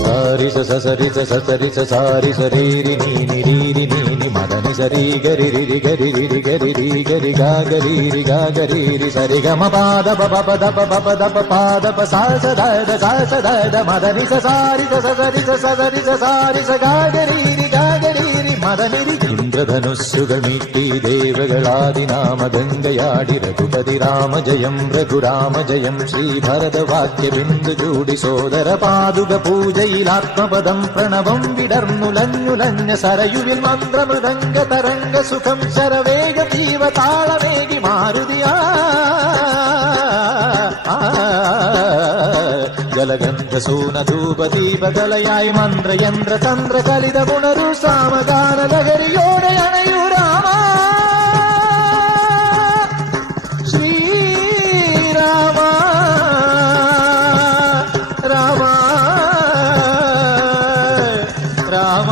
సారి సరి సరి సారి సరీరి నీరి నీని మదని సరి గరి రి గరి రి గరి రి గరి గా గరి రి సరి గమ పాద పప దప పప దప పాద ప సా స ద మదని సారి సరి సారి స గా గరి రి మదని రి ഇന്ദ്രധനുസ്സുകൾ മീട്ടി ദേവകളാദിനാമഗംഗയാടി രഘുപതി രാമ ജയം ശ്രീഭരതവാക്യ ബിന്ദു ചൂടി സോദര പാതുക പൂജയിലാത്മപദം പ്രണവം വിടർന്നുലഞ്ഞുലഞ്ഞ സരയുവിൽ മന്ത്രമൃദംഗ തരംഗ സുഖം ശരവേഗ തീവ താളമേകി മാരുതിയാ ജലഗന്ധ സൂനധൂപദീപതലയായി മന്ത്രയന്ത്ര തന്ത്ര കലിത പുണരു സാമഗാന ലഹരിയോടെ അണയൂ രാമ ശ്രീരാമ രാമ രാമ